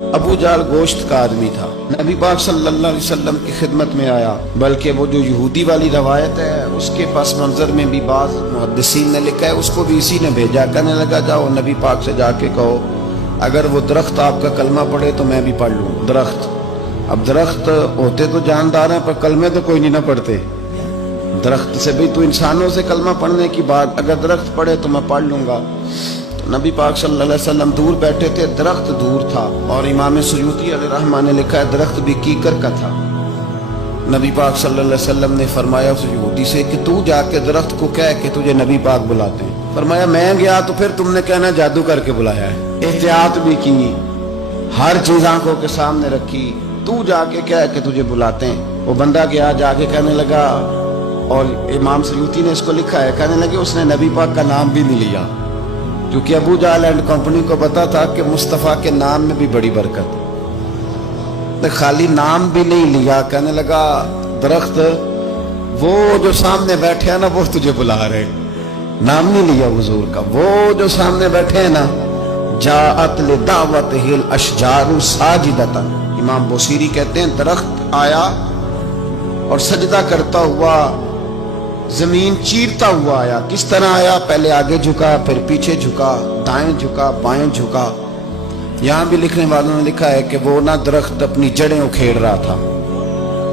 ابو جال گوشت کا آدمی تھا، نبی پاک صلی اللہ علیہ وسلم کی خدمت میں آیا، بلکہ وہ جو یہودی والی روایت ہے اس کے پس منظر میں بھی بعض محدثین نے لکھا ہے اس کو بھی اسی نے بھیجا، کہنے لگا جاؤ نبی پاک سے جا کے کہو اگر وہ درخت آپ کا کلمہ پڑھے تو میں بھی پڑھ لوں۔ درخت، اب درخت ہوتے تو جاندار ہیں پر کلمے تو کوئی نہیں نہ پڑھتے، درخت سے بھی تو انسانوں سے کلمہ پڑھنے کی بات، اگر درخت پڑھے تو میں پڑھ لوں گا۔ نبی پاک صلی اللہ علیہ وسلم دور بیٹھے تھے، درخت دور تھا، اور امام سیوطی علیہ رحمہ نے لکھا ہے درخت بھی کیکر کا تھا۔ نبی پاک صلی اللہ علیہ وسلم نے فرمایا اس یہودی سے کہ تو جا کے درخت کو کہہ کہ تجھے نبی پاک بلاتے ہیں۔ فرمایا میں گیا تو پھر تم نے کہنا جادو کر کے بلایا ہے۔ احتیاط بھی کی، ہر چیز آنکھوں کے سامنے رکھی، تو جا کے کہہ کہ تجھے بلاتے ہیں۔ وہ بندہ گیا، جا کے کہنے لگا، اور امام سیوطی نے اس کو لکھا ہے، کہنے لگے اس نے نبی پاک کا نام بھی نہیں لیا، کیونکہ ابو جہل اینڈ کمپنی کو پتا تھا کہ مصطفیٰ کے نام میں بھی بڑی برکت ہے، خالی نام بھی نہیں لیا۔ کہنے لگا درخت وہ جو سامنے بیٹھے ہیں نا وہ تجھے بلا رہے، نام نہیں لیا حضور کا، وہ جو سامنے بیٹھے ہیں نا، جاءت لدعوتہ الاشجار ساجدۃ۔ امام بوصیری کہتے ہیں درخت آیا اور سجدہ کرتا ہوا، زمین چیرتا ہوا آیا۔ کس طرح آیا؟ پہلے آگے جھکا، پھر پیچھے جھکا، دائیں جھکا، بائیں جھکا۔ یہاں بھی لکھنے والوں نے لکھا ہے کہ وہ نہ درخت اپنی جڑیں اکھیڑ رہا تھا،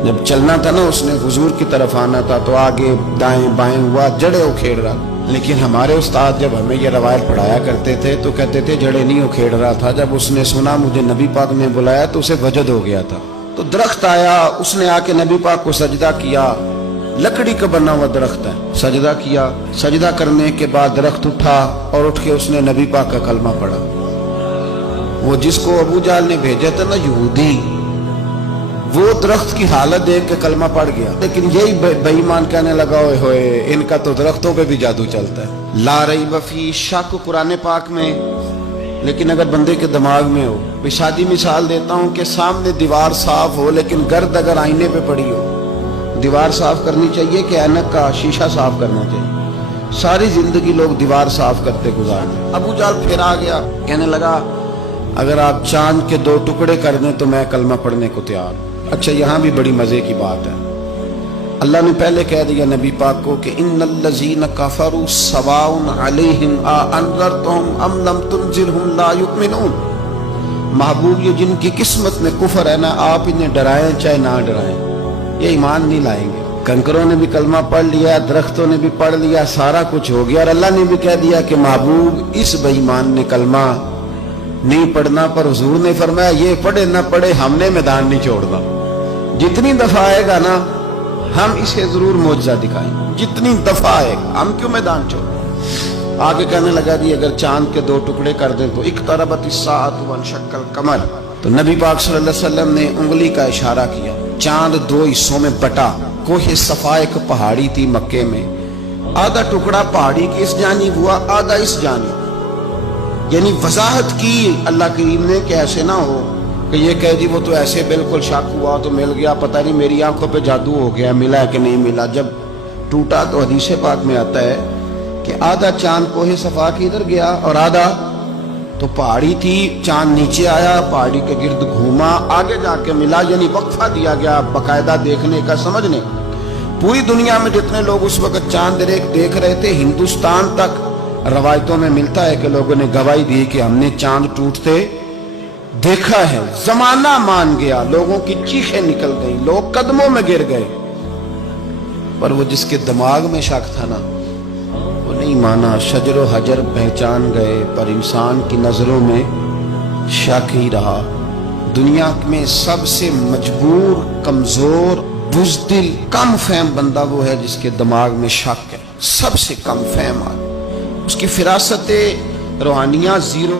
جب چلنا تھا نا اس نے حضور کی طرف آنا تھا تو آگے دائیں بائیں ہوا، جڑیں اکھیڑ رہا۔ لیکن ہمارے استاد جب ہمیں یہ روایت پڑھایا کرتے تھے تو کہتے تھے جڑیں نہیں اکھیڑ رہا تھا، جب اس نے سنا مجھے نبی پاک نے بلایا تو اسے وجد ہو گیا تھا۔ تو درخت آیا، اس نے آ کے نبی پاک کو سجدہ کیا، لکڑی کا بنا ہوا درخت ہے، سجدہ کیا۔ سجدہ کرنے کے بعد درخت اٹھا اور اٹھ کے اس نے نبی پاک کا کلمہ پڑھا۔ وہ جس کو ابو جہل نے بھیجا تھا نا یہودی، وہ درخت کی حالت دیکھ کے کلمہ پڑھ گیا، لیکن یہی بے ایمان کہنے لگا ہوئے ہوئے ان کا تو درختوں پہ بھی جادو چلتا ہے۔ لا ریب فی، شک قرآن پاک میں، لیکن اگر بندے کے دماغ میں ہو، شادی مثال دیتا ہوں کہ سامنے دیوار صاف ہو لیکن گرد اگر آئینے پہ پڑی ہو، دیوار صاف کرنی چاہیے کہ اینک کا شیشہ صاف کرنا چاہیے؟ ساری زندگی لوگ دیوار صاف کرتے گزارتے۔ ابو جہل پھر آ گیا، کہنے لگا اگر آپ چاند کے 2 ٹکڑے کر دیں تو میں کلمہ پڑھنے کو تیار۔ اچھا یہاں بھی بڑی مزے کی بات ہے، اللہ نے پہلے کہہ دیا نبی پاک کو کہ ان الذین کفروا سواء علیہم اانذرتہم ام لم تنذرہم لا یؤمنون۔ محبوب یہ جن کی قسمت میں کفر ہے نا، آپ انہیں ڈرائیں چاہے نہ ڈرائیں، یہ ایمان نہیں لائیں گے۔ کنکروں نے بھی کلمہ پڑھ لیا، درختوں نے بھی پڑھ لیا، سارا کچھ ہو گیا، اور اللہ نے بھی کہہ دیا کہ محبوب اس بے ایمان نے کلمہ نہیں پڑھنا، پر حضور نے فرمایا یہ پڑھے نہ پڑھے ہم نے میدان نہیں چھوڑنا، جتنی دفعہ آئے گا نا ہم اسے ضرور معجزہ دکھائیں، جتنی دفعہ آئے گا، ہم کیوں میدان چھوڑیں۔ آگے کہنے لگا جی اگر چاند کے 2 ٹکڑے کر دیں تو اقتربت الساعۃ وانشق القمر۔ تو نبی پاک صلی اللہ علیہ وسلم نے انگلی کا اشارہ کیا، چاند 2 حصوں میں بٹا۔ کوہ صفا ایک پہاڑی تھی مکے میں، آدھا ٹکڑا پہاڑی کی اس جانب ہوا، آدھا اس جانب، یعنی وضاحت کی اللہ کریم نے کہ ایسے نہ ہو کہ یہ کہہ جی وہ تو ایسے بالکل شک ہوا تو مل گیا، پتہ نہیں میری آنکھوں پہ جادو ہو گیا، ملا ہے کہ نہیں ملا۔ جب ٹوٹا تو حدیث پاک میں آتا ہے کہ آدھا چاند کوہ صفا کی ادھر گیا اور آدھا تو پہاڑی تھی، چاند نیچے آیا، پہاڑی کے گرد گھوما، آگے جا کے ملا، یعنی وقفہ دیا گیا باقاعدہ دیکھنے کا، سمجھنے۔ پوری دنیا میں جتنے لوگ اس وقت چاند دیکھ رہے تھے، ہندوستان تک روایتوں میں ملتا ہے کہ لوگوں نے گواہی دی کہ ہم نے چاند ٹوٹتے دیکھا ہے۔ زمانہ مان گیا، لوگوں کی چیخیں نکل گئیں، لوگ قدموں میں گر گئے، پر وہ جس کے دماغ میں شک تھا نا وہ نہیں مانا۔ شجر و حجر پہچان گئے پر انسان کی نظروں میں شک ہی رہا۔ دنیا میں سب سے مجبور، کمزور، بزدل، کم فہم بندہ وہ ہے جس کے دماغ میں شک ہے، سب سے کم فہم آدمی، اس کی فراست روحانیہ زیرو